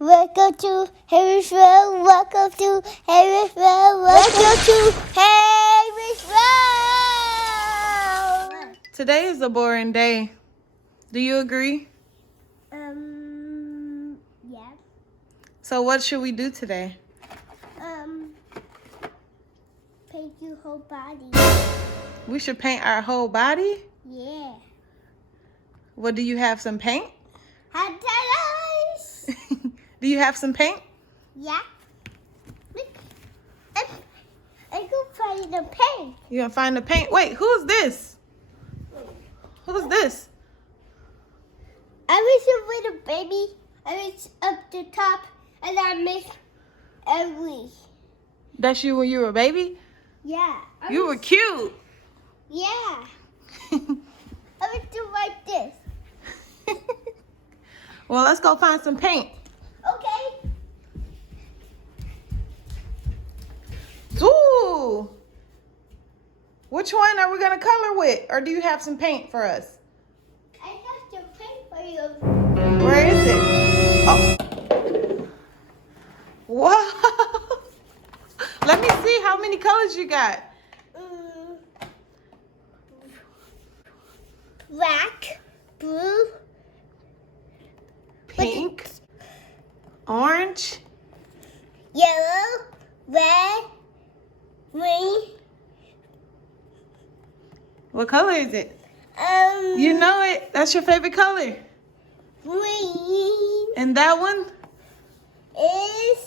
Welcome to Harris Road. Welcome to Harris Road. Welcome to Harris Road. Today is a boring day. Do you agree? Yeah. So what should we do today? Paint your whole body. We should paint our whole body? Yeah. Well, do you have some paint? Hot eyes. Do you have some paint? Yeah. Look. I can find the paint. You gonna find the paint? Wait, who's this? Who's this? I was a little baby. I was up the top, and I missed every. That's you when you were a baby? Yeah. You were cute. Yeah. I was do like this. Well, let's go find some paint. Okay. Ooh. Which one are we gonna color with? Or do you have some paint for us? I got some paint for you. Where is it? Oh. Wow. Let me see how many colors you got. Black, blue, Pink, orange, yellow, red, green. what color is it? You know it. That's your favorite color. Green And that one? is.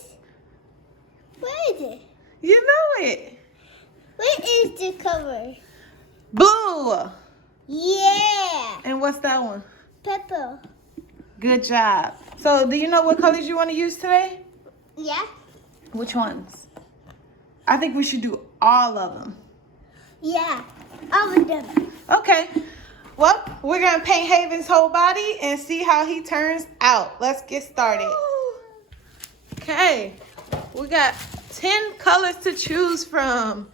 Where is it? You know it. Where is the color? Blue. Yeah. And what's that one? Purple. Good job. So do you know what colors you want to use today? Yeah. Which ones? I think we should do all of them. Yeah. All of them. Okay. Well, we're going to paint Haven's whole body and see how he turns out. Let's get started. Okay. We got 10 colors to choose from.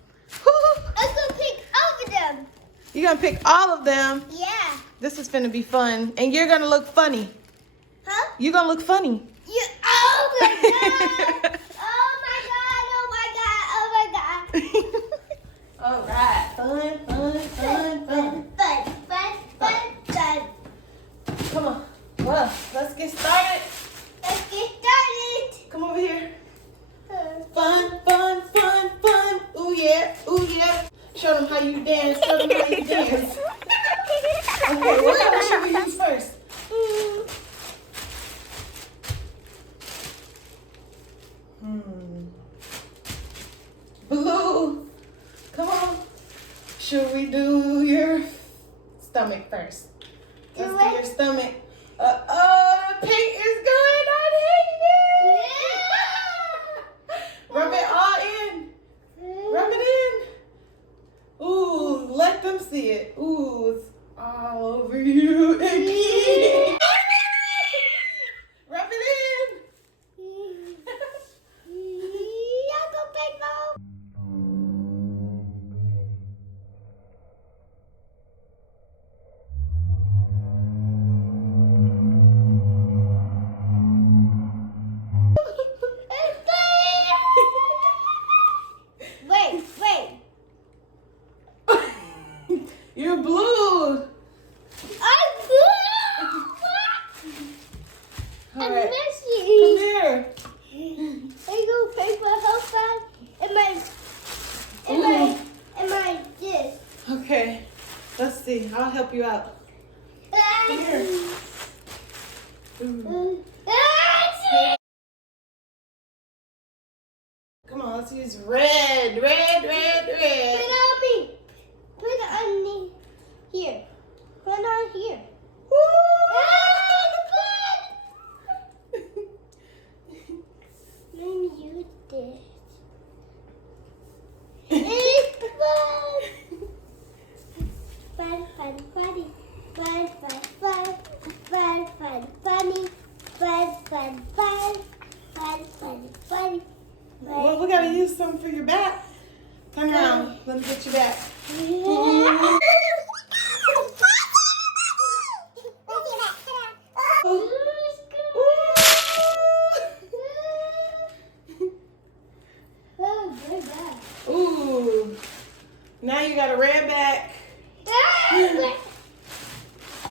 I'm gonna pick all of them. You're going to pick all of them. Yeah. This is going to be fun. And you're going to look funny. Huh? You're going to look funny. You. Oh my god. Oh my god. Oh my god. Oh my god. All right. Fun, fun, fun, fun. Fun, fun, fun, fun. Come on. Well, let's get started. Let's get started. Come over here. Fun, fun, fun, fun. Ooh, yeah. Ooh, yeah. Show them how you dance. Show them how you dance. Okay, what color should we use first? Blue. Come on. Should we do your stomach first? Let's do your stomach. The paint is going on here. Rub it all in. Rub it in. Ooh, let them see it. Ooh, it's all over you and me. Rub it in. Wait. You're blue. I'm blue. All I'm right. messy. Come here. I go paper how fast? Am I this? Okay. Let's see. I'll help you out. Here. Ooh. Come on, let's use red. Red, red, Put red. it on me. Put it on me. Here. Put it on here. Let me use this. It's fun. Fun, fun, funny. Fun, fun, fun. Fun, fun, funny. Fun, fun, fun. Fun, fun, funny. Well, we gotta use some for your back. Turn around. Let me get you back. got a red back.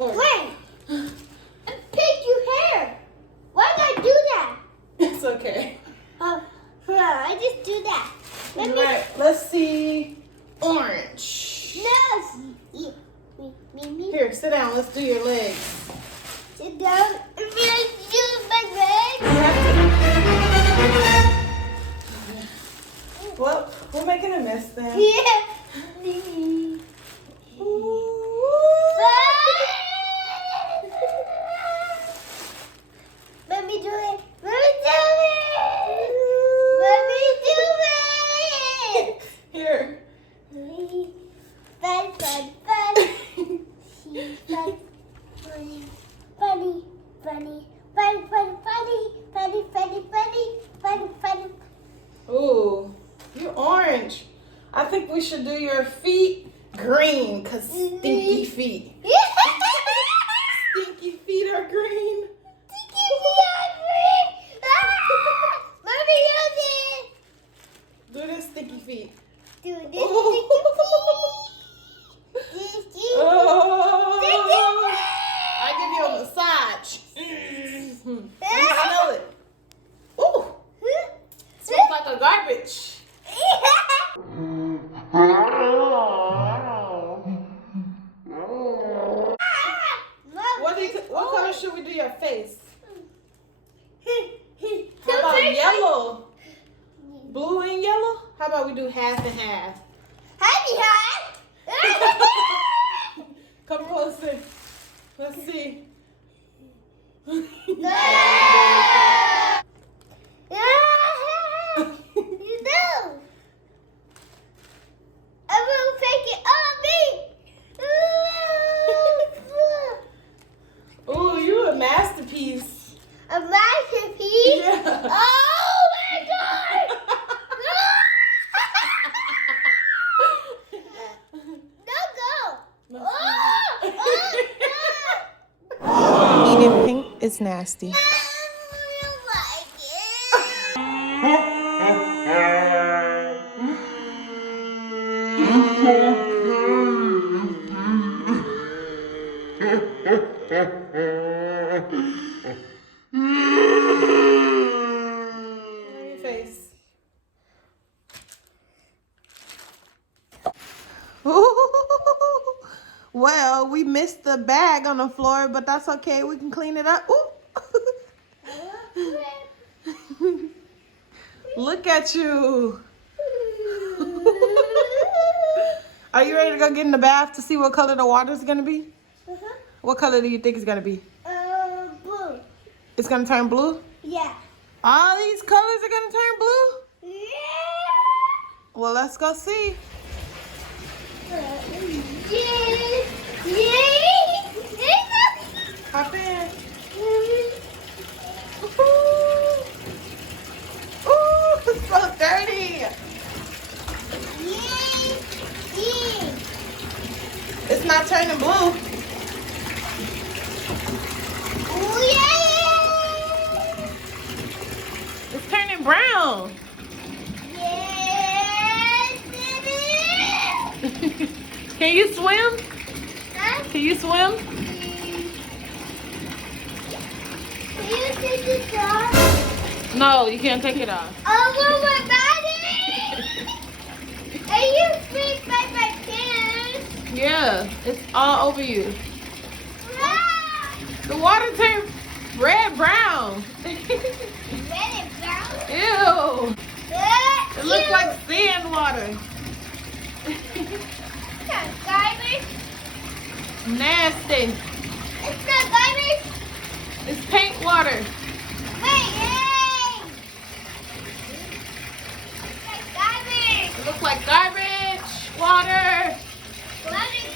Wait. Pick your hair. Why did I do that? It's okay. I just do that. Right, let's see. Orange. No. Me. Here, sit down. Let's do your legs. Sit down. Do my legs. Well, we're making a mess then. Yeah. Let me do it. Here. Fun. Funny. Ooh, you're orange. I think we should do your feet green, cause stinky feet. Stinky feet are green. Do this stinky feet. Oh, I give you a massage. Smell it. Ooh, smells like a garbage. What color should we do your face? How about yellow? Blue and yellow? How about we do half and half? Come closer. Let's see. Ooh, you a masterpiece. A masterpiece? Yeah. Oh my god! No, go! Eating pink is nasty. I don't like Your face. Well, we missed the bag on the floor, but that's okay. We can clean it up. Ooh. Look at you. Are you ready to go get in the bath to see what color the water is going to be? What color do you think it's going to be? Blue. It's going to turn blue? Yeah. All these colors are going to turn blue? Yeah. Well, let's go see. Hop in. Ooh, it's so dirty. It's not turning blue. It's turning brown. Can you swim? Can you swim? Can you take this off? No, you can't take it off. Oh, my body! And you freak by my pants. Yeah, it's all over you. Ah! The water turned red-brown. Red and brown? Ew. It looks like sand water. It's not garbage. Nasty. It's not garbage. It's paint water. Wait, hey! It's like garbage. It looks like garbage water. Garbage.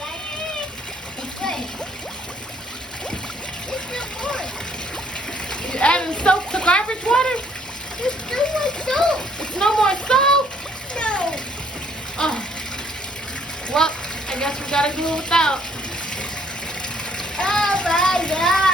Wait. It's no more. You adding soap to garbage water? There's no more soap. It's no more soap. No. Oh. Well, I guess we gotta do it without. Oh my god.